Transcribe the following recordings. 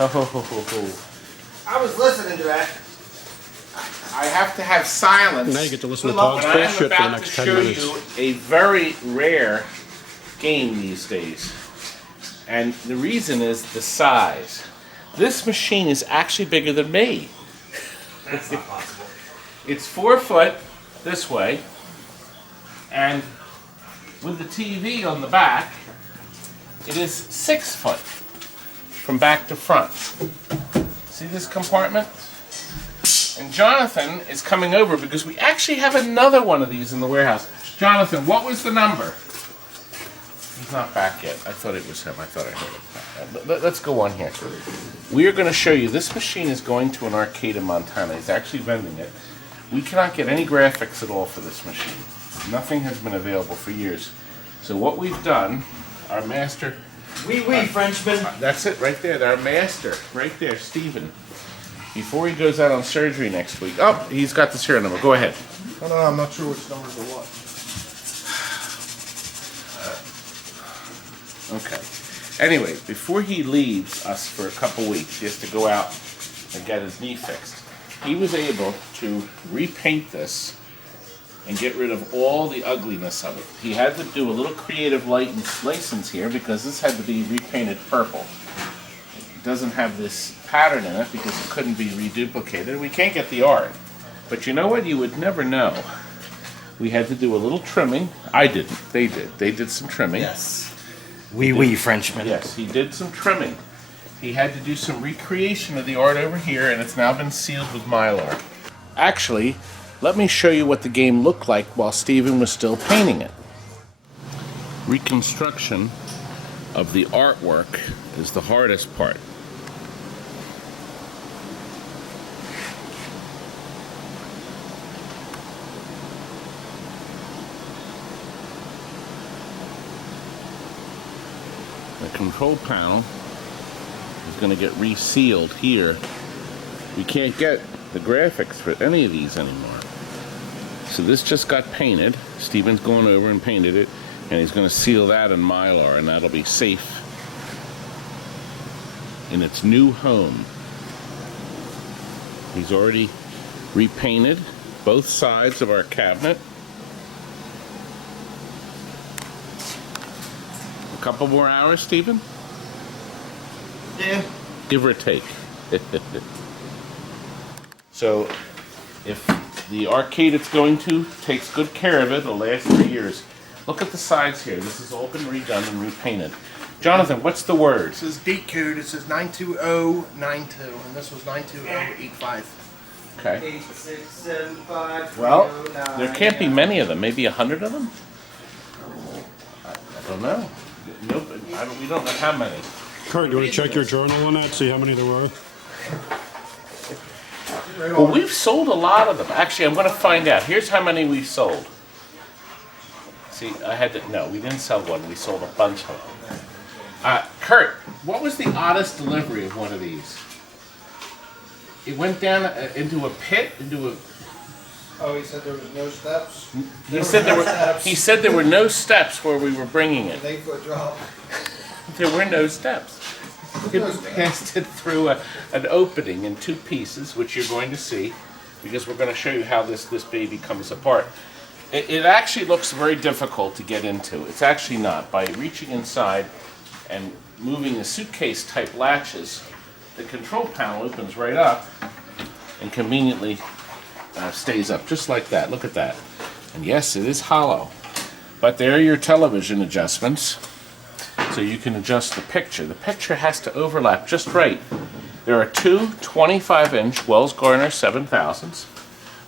I was listening to that. I have to have silence. Now you get to listen to Todd's bullshit for the next 10 minutes. I'm about to show you a very rare game these days. And the reason is the size. This machine is actually bigger than me. That's not possible. It's 4 foot this way, and with the TV on the back, it is 6 foot from back to front. See this compartment? And Jonathan is coming over because we actually have another one of these in the warehouse. Jonathan, what was the number? He's not back yet. I thought it was him. I thought I heard it. Let's go on here. We are going to show you, this machine is going to an arcade in Montana. He's actually vending it. We cannot get any graphics at all for this machine. Nothing has been available for years. So what we've done, our master... Frenchman. That's it, right there. Our master, right there, Stephen. Before he goes out on surgery next week. Oh, he's got the serial number. Go ahead. No, I'm not sure which numbers are what. Okay. Anyway, before he leaves us for a couple weeks, he has to go out and get his knee fixed. He was able to repaint this and get rid of all the ugliness of it. He had to do a little creative license here because this had to be repainted purple. It doesn't have this pattern in it because it couldn't be reduplicated. We can't get the art. But you know what? You would never know. We had to do a little trimming. I didn't. They did. They did some trimming. Yes. Frenchman. Yes, he did some trimming. He had to do some recreation of the art over here, and it's now been sealed with Mylar. Actually, let me show you what the game looked like while Stephen was still painting it. Reconstruction of the artwork is the hardest part. The control panel is going to get resealed here. We can't get the graphics for any of these anymore. So this just got painted. Stephen's going over and painted it, and he's going to seal that in Mylar, and that'll be safe in its new home. He's already repainted both sides of our cabinet. A couple more hours, Stephen? Yeah. Give or take. So, if the arcade it's going to takes good care of it, it'll last for years. Look at the sides here. This has all been redone and repainted. Jonathan, what's the word? It says date code. It says 92092, and this was 92085. Okay. 8675. Well, there can't be many of them. Maybe 100 of them? I don't know. Nope, we don't know how many. Kurt, you want to check your journal on that, see how many there were? Well, we've sold a lot of them. Actually, I'm going to find out. Here's how many we've sold. See, no, we didn't sell one. We sold a bunch of them. Kurt, what was the oddest delivery of one of these? It went down into a pit, Oh, he said there was no steps? He said there were no steps where we were bringing it. An 8-foot drop. There were no steps. It passed it through an opening in 2 pieces, which you're going to see, because we're going to show you how this baby comes apart. It actually looks very difficult to get into. It's actually not. By reaching inside and moving the suitcase type latches, the control panel opens right up and conveniently stays up just like that. Look at that. And yes, it is hollow. But there are your television adjustments. So you can adjust the picture. The picture has to overlap just right. There are 2 25-inch Wells Gardner 7000s.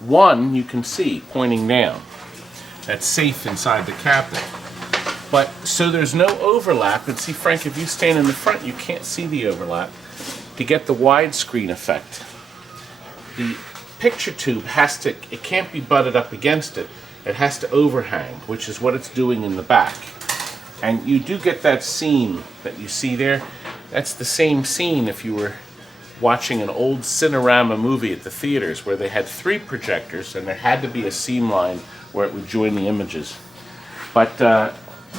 One you can see pointing down. That's safe inside the cabinet. But so there's no overlap. And see, Frank, if you stand in the front, you can't see the overlap. To get the widescreen effect, the picture tube it can't be butted up against it. It has to overhang, which is what it's doing in the back. And you do get that scene that you see there. That's the same scene if you were watching an old Cinerama movie at the theaters where they had 3 projectors and there had to be a seam line where it would join the images. But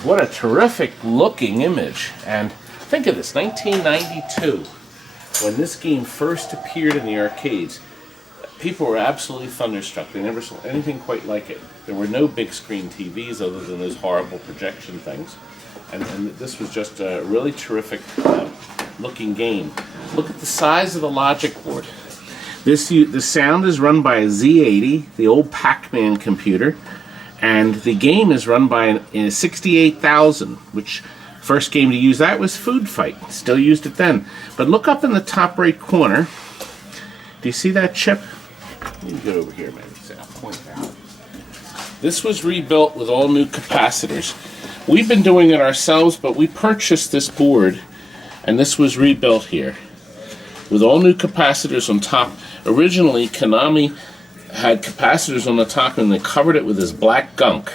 what a terrific looking image. And think of this, 1992. when this game first appeared in the arcades, people were absolutely thunderstruck. They never saw anything quite like it. There were no big screen TVs other than those horrible projection things. And this was just a really terrific looking game. Look at the size of the logic board. The sound is run by a Z80, the old Pac-Man computer, and the game is run by a 68,000, which first game to use that was Food Fight. Still used it then. But look up in the top right corner. Do you see that chip? Let me get over here, maybe. So I'll point it out. This was rebuilt with all new capacitors. We've been doing it ourselves, but we purchased this board, and this was rebuilt here with all new capacitors on top. Originally, Konami had capacitors on the top, and they covered it with this black gunk.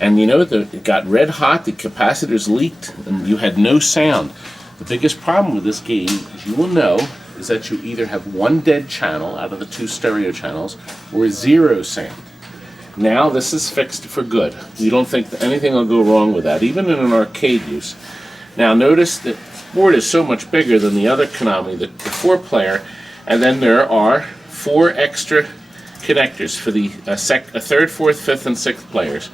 And you know, it got red hot, the capacitors leaked, and you had no sound. The biggest problem with this game, as you will know, is that you either have one dead channel out of the 2 stereo channels, or 0 sound. Now this is fixed for good. You don't think that anything will go wrong with that, even in an arcade use. Now notice that the board is so much bigger than the other Konami, the 4-player, and then there are 4 extra connectors for the 3rd, 4th, 5th, and 6th players.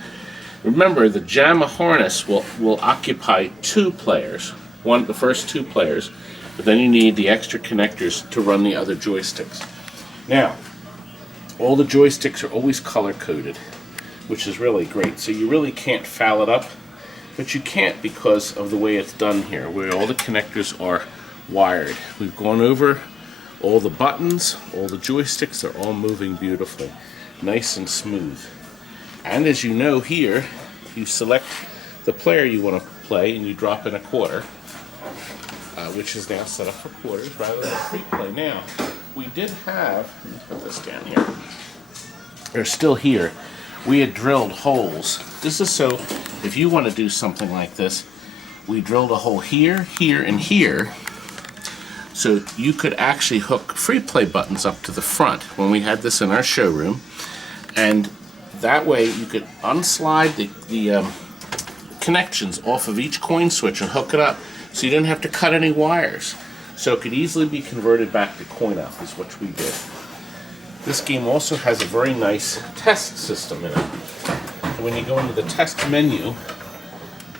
Remember, the JAMA harness will occupy 2 players, the first 2 players, but then you need the extra connectors to run the other joysticks. Now, all the joysticks are always color-coded, which is really great. So you really can't foul it up, but you can't because of the way it's done here, where all the connectors are wired. We've gone over all the buttons, all the joysticks are all moving beautifully, nice and smooth. And as you know here, you select the player you want to play and you drop in a quarter, which is now set up for quarters rather than free play. Now, we did have, let me put this down here, they're still here, we had drilled holes. This is so, if you want to do something like this, we drilled a hole here, here, and here, so you could actually hook free play buttons up to the front when we had this in our showroom, and that way you could unslide the connections off of each coin switch and hook it up, so you didn't have to cut any wires. So it could easily be converted back to coin op, is what we did. This game also has a very nice test system in it. When you go into the test menu,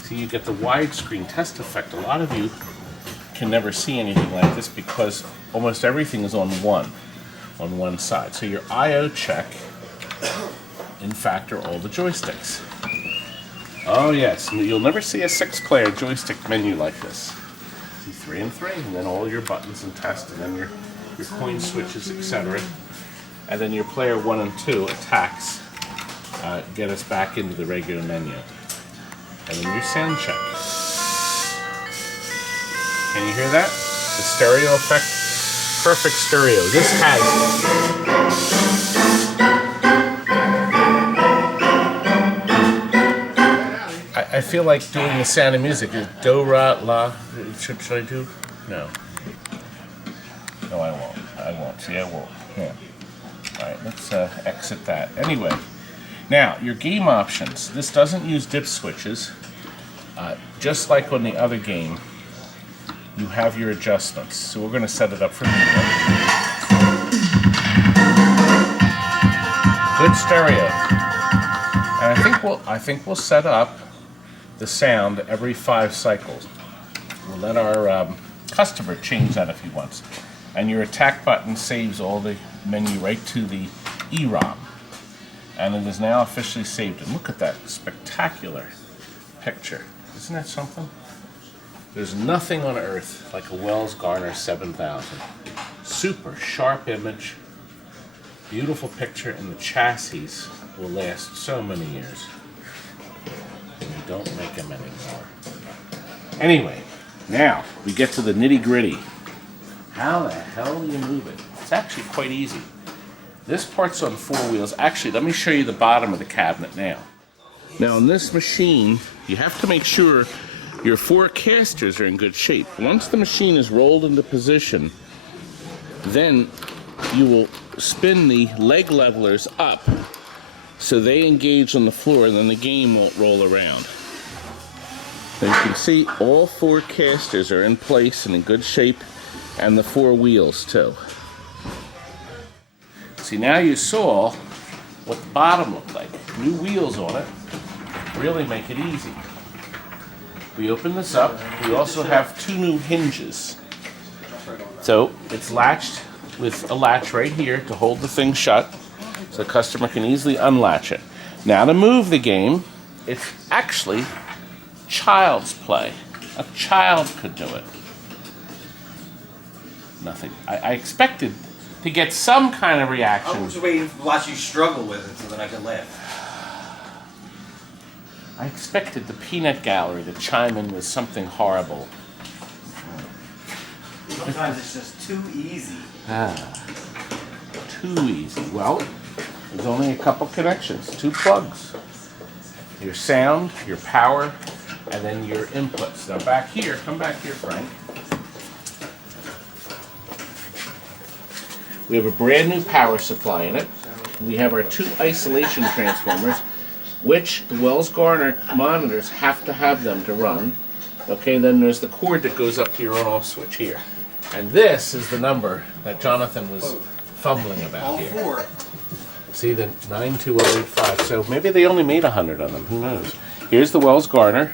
see you get the widescreen test effect. A lot of you can never see anything like this because almost everything is on one side. So your I/O check, in fact, are all the joysticks. Oh yes, you'll never see a 6-player joystick menu like this. See 3 and 3, and then all your buttons and test, and then your coin switches, etc. And then your player 1 and 2 attacks get us back into the regular menu. And then your sound check. Can you hear that? The stereo effect, perfect stereo. This has I feel like doing the sound of music. Do, ra, la. Should I do? No. No, I won't. I won't. See, I won't. Yeah. All right, let's exit that. Anyway, now your game options. This doesn't use dip switches. Just like on the other game, you have your adjustments. So we're going to set it up for medium. Good stereo. And I think we'll set up the sound every 5 cycles. We'll let our customer change that if he wants. And your attack button saves all the menu right to the EROM. And it is now officially saved. And look at that spectacular picture. Isn't that something? There's nothing on earth like a Wells Garner 7000. Super sharp image, beautiful picture, and the chassis will last so many years. And you don't make them anymore. Anyway, now we get to the nitty-gritty. How the hell do you move it? It's actually quite easy. This part's on 4 wheels. Actually, let me show you the bottom of the cabinet now. Now on this machine, you have to make sure your 4 casters are in good shape. Once the machine is rolled into position, then you will spin the leg levelers up so they engage on the floor, and then the game won't roll around. Now you can see all 4 casters are in place and in good shape. and the 4 wheels too. See, now you saw what the bottom looked like. New wheels on it really make it easy. We open this up. We also have 2 new hinges. So it's latched with a latch right here to hold the thing shut, so the customer can easily unlatch it. Now to move the game, it's actually child's play. A child could do it. Nothing. I expected to get some kind of I reaction. was waiting to watch you struggle with it so that I could laugh. I expected the peanut gallery to chime in with something horrible. Sometimes it's just too easy. Too easy. Well, there's only a couple connections, 2 plugs. Your sound, your power, and then your inputs. Now back here, come back here, Frank. We have a brand new power supply in it. We have our 2 isolation transformers, which the Wells-Garner monitors have to have them to run. Okay, then there's the cord that goes up to your on-off switch here. And this is the number that Jonathan was fumbling about All here. 4. See the 92085. So maybe they only made 100 of them. Who knows? Here's the Wells-Garner.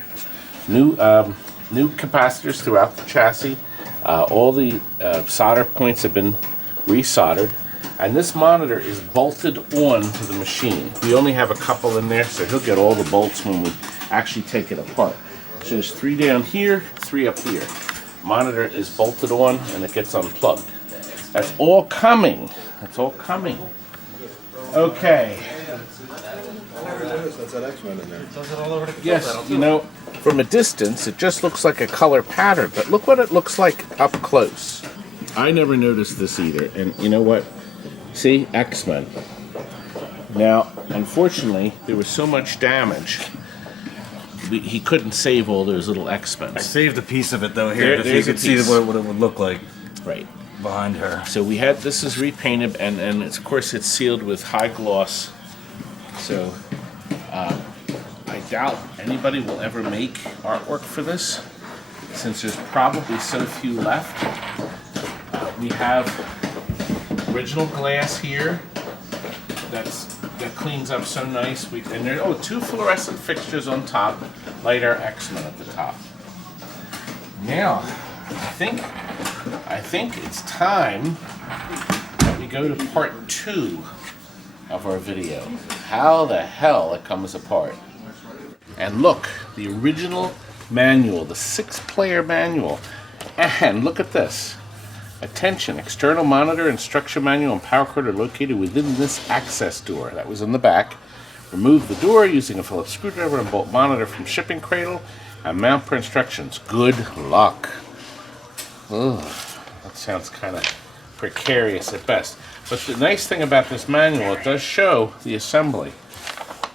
New capacitors throughout the chassis. All the solder points have been resoldered. And this monitor is bolted on to the machine. We only have a couple in there, so he'll get all the bolts when we actually take it apart. So there's 3 down here, 3 up here. Monitor is bolted on and it gets unplugged. That's all coming. That's all coming. Okay. Yes, you know, from a distance it just looks like a color pattern, but look what it looks like up close. I never noticed this either, and you know what? See, X-Men. Now, unfortunately, there was so much damage, he couldn't save all those little X-Men. I saved a piece of it though here, just so you there's a could see piece. what it would look like Right. behind her. So we had, this is repainted, and it's, of course it's sealed with high gloss. So I doubt anybody will ever make artwork for this, since there's probably so few left. We have original glass here that cleans up so nice. And there, 2 fluorescent fixtures on top, lighter X-Men at the top. Now, I think it's time that we go to part 2 of our video. How the hell it comes apart. And look, the original manual, the 6-player manual. And look at this. Attention, external monitor, instruction manual, and power cord are located within this access door. That was in the back. Remove the door using a Phillips screwdriver and bolt monitor from shipping cradle and mount per instructions. Good luck. Ugh, that sounds kind of precarious at best. But the nice thing about this manual, it does show the assembly.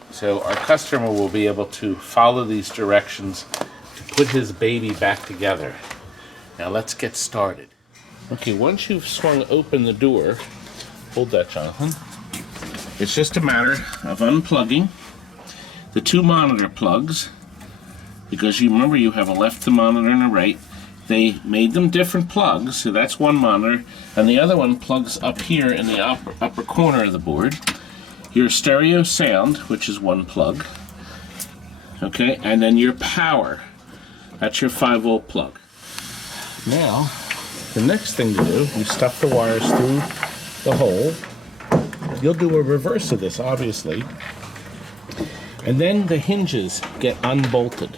So our customer will be able to follow these directions to put his baby back together. Now let's get started. Okay, once you've swung open the door, hold that, Jonathan. It's just a matter of unplugging the 2 monitor plugs, because you remember you have a left monitor and a right. They made them different plugs, so that's one monitor, and the other one plugs up here in the upper corner of the board. Your stereo sound, which is 1 plug, okay, and then your power, that's your 5-volt plug. Now, the next thing to do, you stuff the wires through the hole. You'll do a reverse of this, obviously. And then the hinges get unbolted.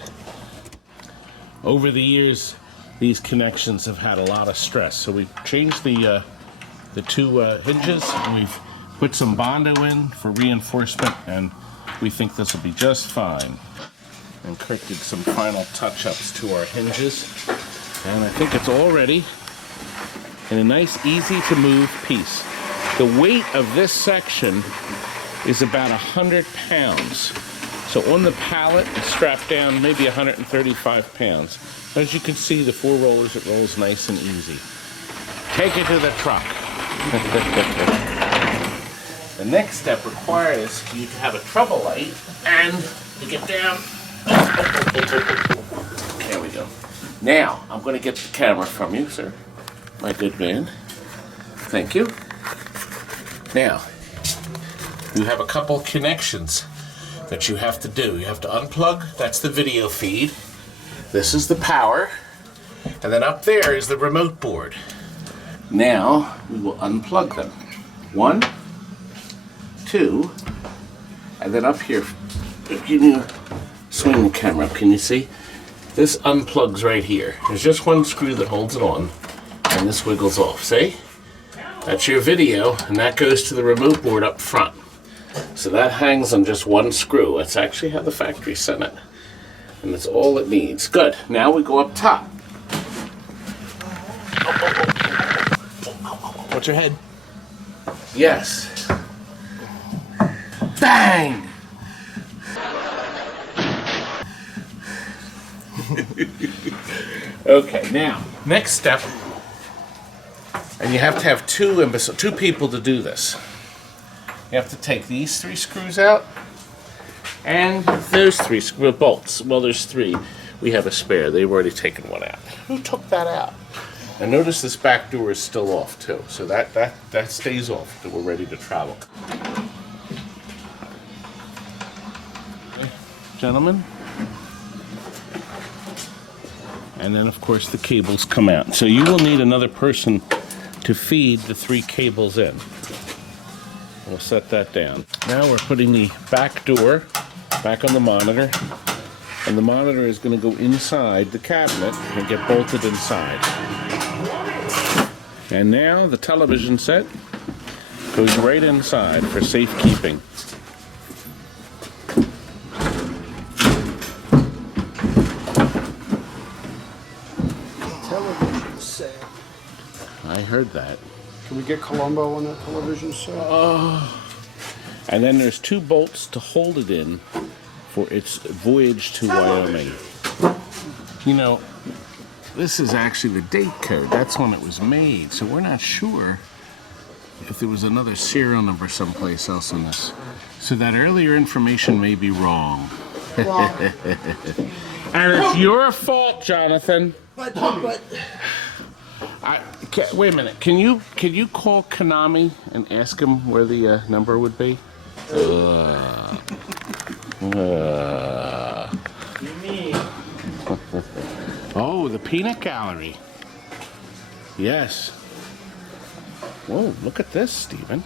Over the years, these connections have had a lot of stress. So we've changed the 2 hinges, and we've put some Bondo in for reinforcement, and we think this will be just fine. And Kirk did some final touch-ups to our hinges. And I think it's all ready. In a nice, easy-to-move piece. The weight of this section is about 100 pounds. So on the pallet, it's strapped down maybe 135 pounds. As you can see, the 4 rollers, it rolls nice and easy. Take it to the truck. The next step requires you to have a trouble light and to get down. There we go. Now, I'm going to get the camera from you, sir. my good man. Thank you. Now, you have a couple connections that you have to do. You have to unplug, that's the video feed. This is the power. And then up there is the remote board. Now, we will unplug them. 1, 2, and then up here, can you swing the camera up, can you see? This unplugs right here. There's just one screw that holds it on, and this wiggles off, see? That's your video, and that goes to the remote board up front. So that hangs on just one screw. That's actually how the factory sent it. And that's all it needs. Good. Now we go up top. Watch your head. Yes. Bang! Okay, now, next step, and you have to have two people to do this. You have to take these 3 screws out, and those 3 bolts. Well, there's 3. We have a spare. They've already taken one out. Who took that out? And notice this back door is still off too, so that stays off till we're ready to travel. Okay, gentlemen. And then of course the cables come out. So you will need another person to feed the 3 cables in. We'll set that down. Now we're putting the back door back on the monitor, and the monitor is going to go inside the cabinet and get bolted inside. And now the television set goes right inside for safekeeping. Television set. I heard that. Can we get Columbo on that television set? And then there's 2 bolts to hold it in for its voyage to Wyoming. You know, this is actually the date code. That's when it was made. So we're not sure if there was another serial number someplace else on this. So that earlier information may be wrong. And it's your fault, Jonathan. But Wait a minute. Can you call Konami and ask him where the number would be? Oh, the peanut gallery. Yes. Whoa, look at this, Stephen.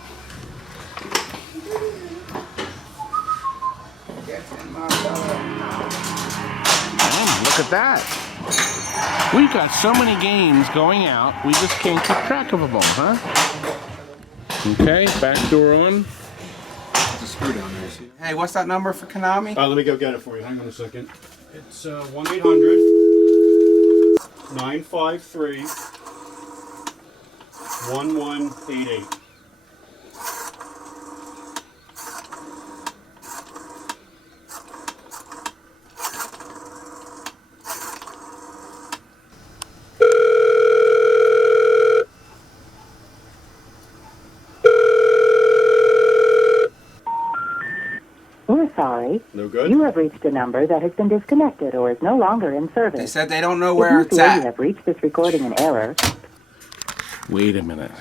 Look at that. We've got so many games going out, we just can't keep track of them all, huh? Okay, back door on. There's a screw down there, see? Hey, what's that number for Konami? Let me go get it for you. Hang on a second. It's 1-800-953-1188. We're sorry. No good? You have reached a number that has been disconnected or is no longer in service. They said they don't know If where you it's feel you at. have reached this recording in error, Wait a minute.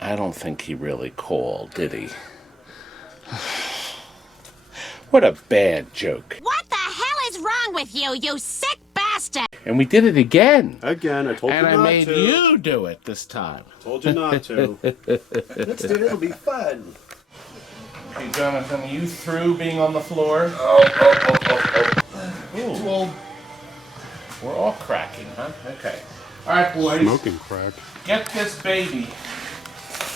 I don't think he really called, did he? What a bad joke. What the hell is wrong with you, you sick bastard? And we did it again. Again, I told you And not I made to. you do it this time. Told you not to. Let's do it. It'll be fun. Okay, Jonathan, are you through being on the floor? Ooh. We're all cracking, huh? Okay. All right, boys. Smoking crack. Get this baby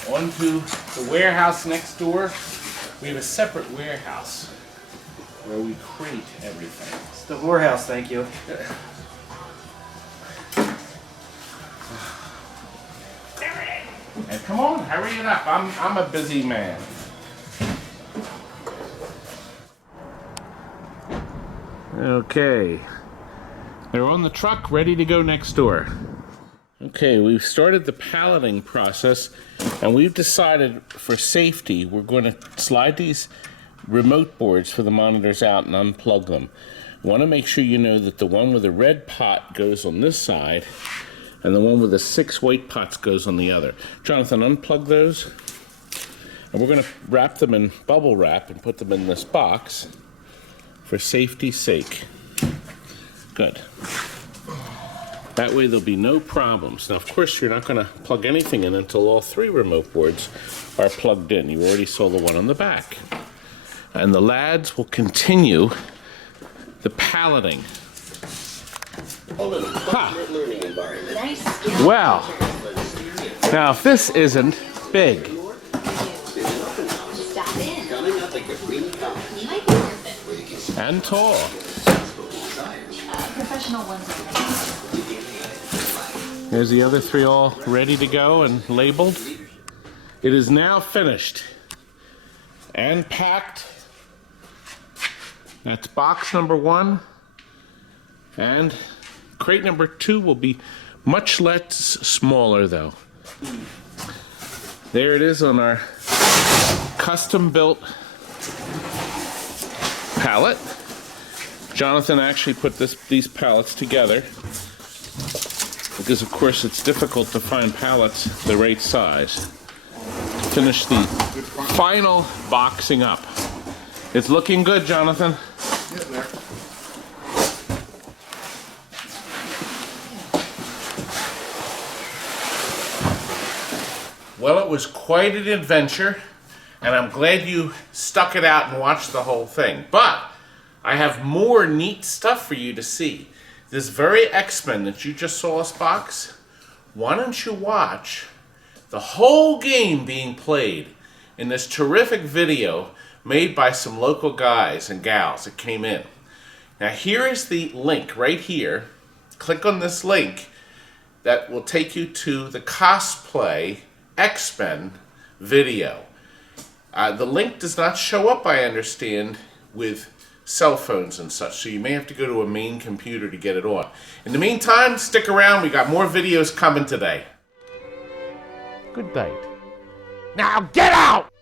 onto the warehouse next door. We have a separate warehouse where we crate everything. It's the whorehouse, thank you. And come on, hurry it up. I'm a busy man. Okay. They're on the truck, ready to go next door. Okay, we've started the palleting process, and we've decided for safety, we're going to slide these remote boards for the monitors out and unplug them. Want to make sure you know that the one with the red pot goes on this side, and the one with the 6 weight pots goes on the other. Jonathan, unplug those. And we're going to wrap them in bubble wrap and put them in this box for safety's sake. Good. That way there'll be no problems. Now, of course, you're not going to plug anything in until all 3 remote boards are plugged in. You already saw the one on the back. And the lads will continue the palleting. Ha! Well, now if this isn't big. And tall. There's the other 3 all ready to go and labeled. It is now finished and packed. That's box number 1. And crate number 2 will be much less smaller though. There it is on our custom built pallet. Jonathan actually put these pallets together because of course it's difficult to find pallets the right size. Finish the final boxing up. It's looking good, Jonathan. Getting there. Well, it was quite an adventure, and I'm glad you stuck it out and watched the whole thing. But I have more neat stuff for you to see. This very X-Men that you just saw us box, why don't you watch the whole game being played in this terrific video made by some local guys and gals that came in. Now here is the link right here. Click on this link that will take you to the cosplay X-Men video. The link does not show up, I understand, with cell phones and such, so you may have to go to a main computer to get it on. In the meantime, stick around, we got more videos coming today. Good night. Now get out!